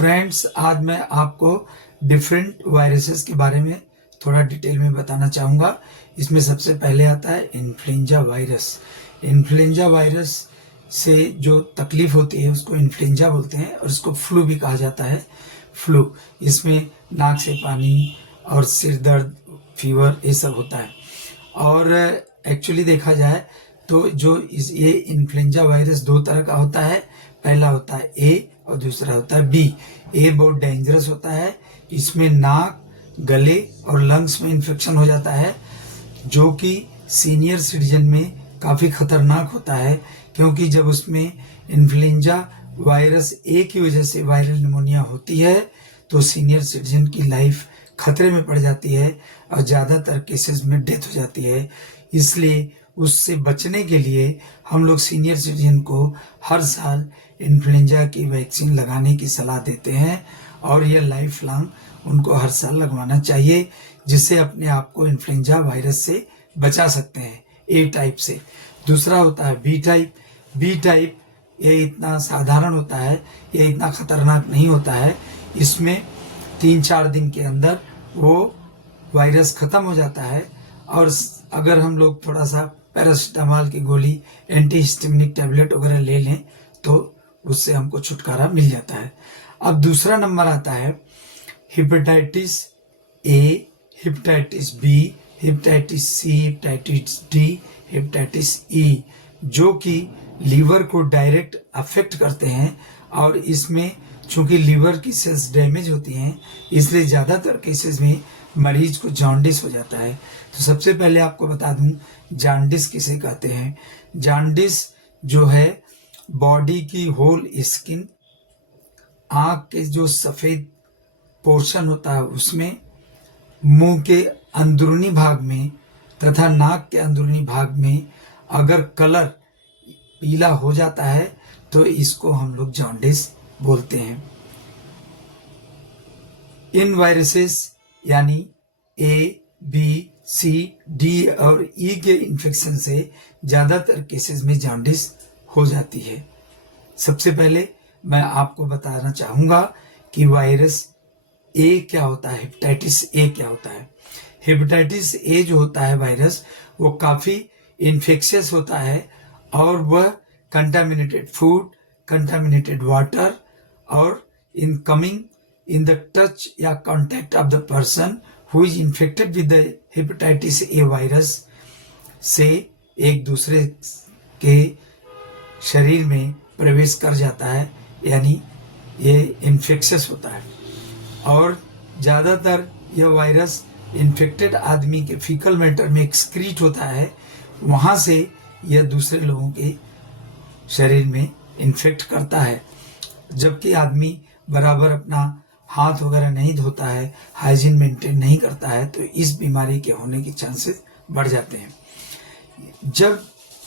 Friends, आज मैं आपको डिफरेंट वायरसेस के बारे में थोड़ा डिटेल में बताना चाहूँगा। इसमें सबसे पहले आता है इन्फ्लुएंजा वायरस। इन्फ्लुएंजा वायरस से जो तकलीफ होती है उसको इन्फ्लुएंजा बोलते हैं और इसको फ्लू भी कहा जाता है। फ्लू, इसमें नाक से पानी और सिर दर्द, फीवर, ये सब होता है। और एक्चुअली देखा जाए तो ये इन्फ्लुएंजा वायरस दो तरह का होता है। पहला होता है ए और दूसरा होता है बी। ए बहुत डेंजरस होता है, इसमें नाक, गले और लंग्स में इन्फेक्शन हो जाता है, जो कि सीनियर सिटीजन में काफ़ी खतरनाक होता है, क्योंकि जब उसमें इन्फ्लुएंजा वायरस ए की वजह से वायरल निमोनिया होती है तो सीनियर सिटीजन की लाइफ खतरे में पड़ जाती है और ज़्यादातर केसेस में डेथ हो जाती है। इसलिए उससे बचने के लिए हम लोग सीनियर सिटीजन को हर साल इन्फ्लुएंजा की वैक्सीन लगाने की सलाह देते हैं और यह लाइफ लॉन्ग उनको हर साल लगवाना चाहिए, जिससे अपने आप को इन्फ्लुएंजा वायरस से बचा सकते हैं। ए टाइप से। दूसरा होता है बी टाइप। बी टाइप ये इतना साधारण होता है, ये इतना खतरनाक नहीं होता है। इसमें 3-4 दिन के अंदर वो वायरस खत्म हो जाता है और अगर हम लोग थोड़ा सा पैरासीटामोल की गोली, एंटीहिस्टामिनिक टैबलेट वगैरह ले लें तो उससे हमको छुटकारा मिल जाता है। अब दूसरा नंबर आता है hepatitis A, hepatitis B, hepatitis C, hepatitis D, hepatitis E, जो कि लीवर को डायरेक्ट अफेक्ट करते हैं। और इसमें चूंकि लीवर की सेल्स डैमेज होती हैं, इसलिए ज़्यादातर केसेस में मरीज को जॉन्डिस हो जाता है। तो सबसे पहले आपको बता दूं जॉन्डिस किसे कहते हैं। जॉन्डिस जो है बॉडी की होल स्किन, आँख के जो सफ़ेद पोर्शन होता है उसमें, मुंह के अंदरूनी भाग में तथा नाक के अंदरूनी भाग में अगर कलर पीला हो जाता है तो इसको हम लोग जॉन्डिस बोलते हैं। इन वायरसेस यानी ए, बी, सी, डी और ई के इन्फेक्शन से ज़्यादातर केसेस में जॉन्डिस हो जाती है। सबसे पहले मैं आपको बताना चाहूँगा कि वायरस ए क्या होता है, हेपेटाइटिस ए क्या होता है। हेपेटाइटिस ए जो होता है वायरस, वो काफ़ी इन्फेक्शियस होता है और वह कंटामिनेटेड फूड, कंटामिनेटेड वाटर और in coming in the touch या contact of the person who is infected with the hepatitis A virus से एक दूसरे के शरीर में प्रवेश कर जाता है, यानी ये इन्फेक्शियस होता है। और ज़्यादातर यह वायरस इन्फेक्टेड आदमी के फीकल मैटर में एक्सक्रीट होता है, वहाँ से यह दूसरे लोगों के शरीर में इन्फेक्ट करता है। जबकि आदमी बराबर अपना हाथ वगैरह नहीं धोता है, हाइजीन मेंटेन नहीं करता है, तो इस बीमारी के होने के चांसेस बढ़ जाते हैं। जब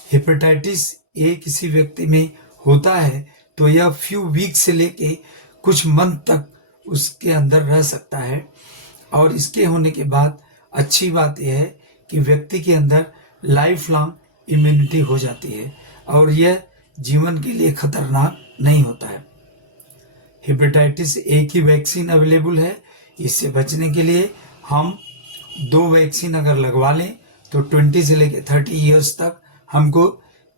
हेपेटाइटिस ए किसी व्यक्ति में होता है तो यह फ्यू वीक से लेके कुछ मंथ तक उसके अंदर रह सकता है और इसके होने के बाद अच्छी बात यह है कि व्यक्ति के अंदर लाइफ लॉन्ग इम्यूनिटी हो जाती है और यह जीवन के लिए खतरनाक नहीं होता है। हेपेटाइटिस ए की वैक्सीन अवेलेबल है। इससे बचने के लिए हम 2 वैक्सीन अगर लगवा लें तो 20 से लेकर 30 ईयर्स तक हमको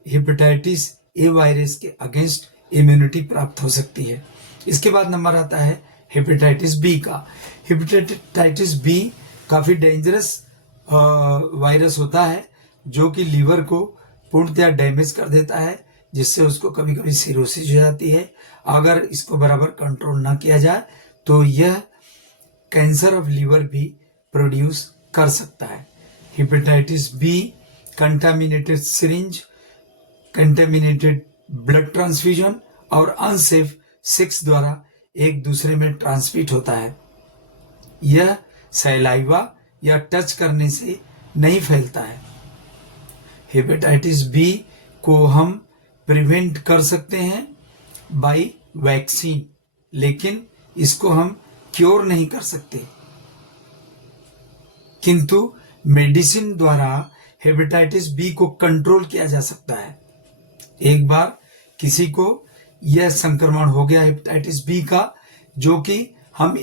हेपेटाइटिस ए वायरस के अगेंस्ट इम्यूनिटी प्राप्त हो सकती है। इसके बाद नंबर आता है हेपेटाइटिस बी का। हेपेटाइटिस बी काफ़ी डेंजरस वायरस होता है, जो कि लीवर को पूर्णतः डैमेज कर देता है, जिससे उसको कभी कभी सिरोसिस हो जाती है। अगर इसको बराबर कंट्रोल ना किया जाए तो यह कैंसर ऑफ लीवर भी प्रोड्यूस कर सकता है। Hepatitis B contaminated syringe, contaminated blood transfusion और अनसेफ सेक्स द्वारा एक दूसरे में ट्रांसमिट होता है। यह सैलाइवा या टच करने से नहीं फैलता है। हेपेटाइटिस बी को हम प्रिवेंट कर सकते हैं बाय वैक्सीन, लेकिन इसको हम क्योर नहीं कर सकते, किंतु मेडिसिन द्वारा हेपेटाइटिस बी को कंट्रोल किया जा सकता है। एक बार किसी को यह संक्रमण हो गया हेपेटाइटिस बी का, जो कि हम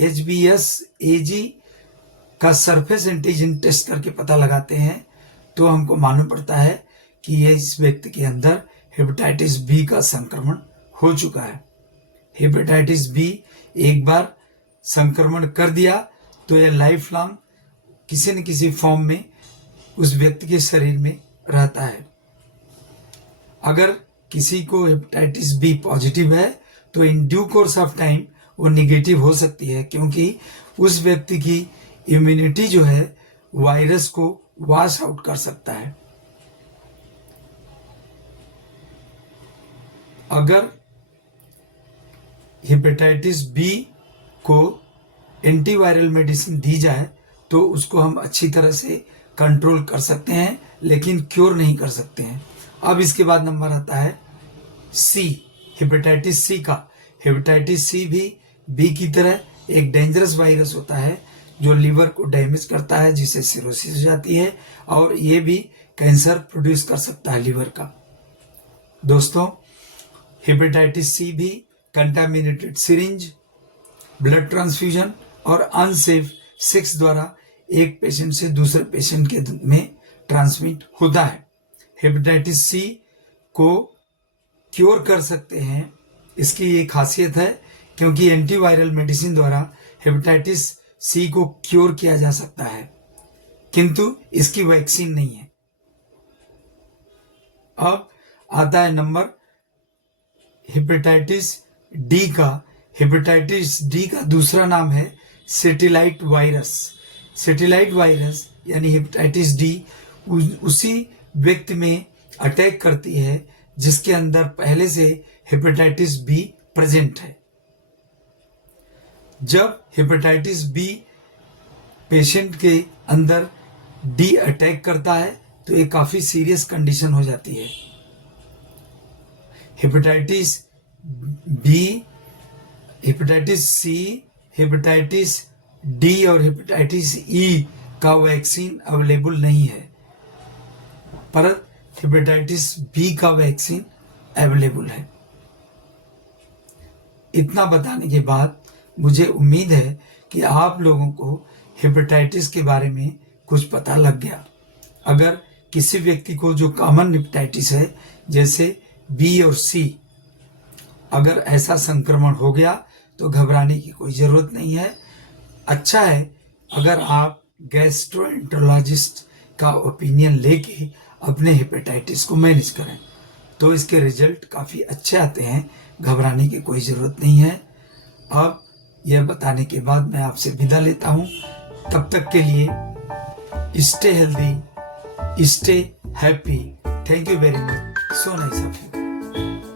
HbS-Ag का सरफेस एंटीजन टेस्ट करके पता लगाते हैं, तो हमको मालूम पड़ता है कि ये इस व्यक्ति के अंदर हेपेटाइटिस बी का संक्रमण हो चुका है। हेपेटाइटिस बी एक बार संक्रमण कर दिया तो यह लाइफ लॉन्ग किसी न किसी फॉर्म में उस व्यक्ति के शरीर में रहता है। अगर किसी को हेपेटाइटिस बी पॉजिटिव है तो in due course of time वो निगेटिव हो सकती है, क्योंकि उस व्यक्ति की इम्यूनिटी जो है वायरस को वॉश आउट कर सकता है। अगर हेपेटाइटिस बी को एंटीवायरल मेडिसिन दी जाए तो उसको हम अच्छी तरह से कंट्रोल कर सकते हैं, लेकिन क्योर नहीं कर सकते हैं। अब इसके बाद नंबर आता है सी, हेपेटाइटिस सी का। हेपेटाइटिस सी भी बी की तरह एक डेंजरस वायरस होता है जो लीवर को डैमेज करता है, जिससे सिरोसिस हो जाती है, और ये भी कैंसर प्रोड्यूस कर सकता है लीवर का। दोस्तों, हेपेटाइटिस सी भी कंटामिनेटेड सिरिंज, ब्लड ट्रांसफ्यूजन और अनसेफ सेक्स द्वारा एक पेशेंट से दूसरे पेशेंट के में ट्रांसमिट होता है। हेपेटाइटिस सी को क्योर कर सकते हैं, इसकी ये खासियत है, क्योंकि एंटीवायरल मेडिसिन द्वारा हेपेटाइटिस सी को क्योर किया जा सकता है, किंतु इसकी वैक्सीन नहीं है। अब आता है नंबर हेपेटाइटिस डी का। हेपेटाइटिस डी का दूसरा नाम है सेटेलाइट वायरस। सेटेलाइट वायरस यानी हेपेटाइटिस डी उसी व्यक्ति में अटैक करती है जिसके अंदर पहले से हेपेटाइटिस बी प्रेजेंट है। जब हेपेटाइटिस बी पेशेंट के अंदर डी अटैक करता है तो ये काफी सीरियस कंडीशन हो जाती है। Hepatitis B, hepatitis C, hepatitis D और हेपेटाइटिस ई का वैक्सीन अवेलेबल नहीं है, पर हेपेटाइटिस बी का वैक्सीन अवेलेबल है। इतना बताने के बाद मुझे उम्मीद है कि आप लोगों को हेपेटाइटिस के बारे में कुछ पता लग गया। अगर किसी व्यक्ति को जो कॉमन हेपेटाइटिस है जैसे बी और सी, अगर ऐसा संक्रमण हो गया तो घबराने की कोई ज़रूरत नहीं है। अच्छा है अगर आप गैस्ट्रोएंटरोलॉजिस्ट का ओपिनियन लेके अपने हेपेटाइटिस को मैनेज करें, तो इसके रिजल्ट काफ़ी अच्छे आते हैं, घबराने की कोई ज़रूरत नहीं है। अब यह बताने के बाद मैं आपसे विदा लेता हूँ। तब तक के लिए stay healthy, stay happy. Thank you very much. So nice of you.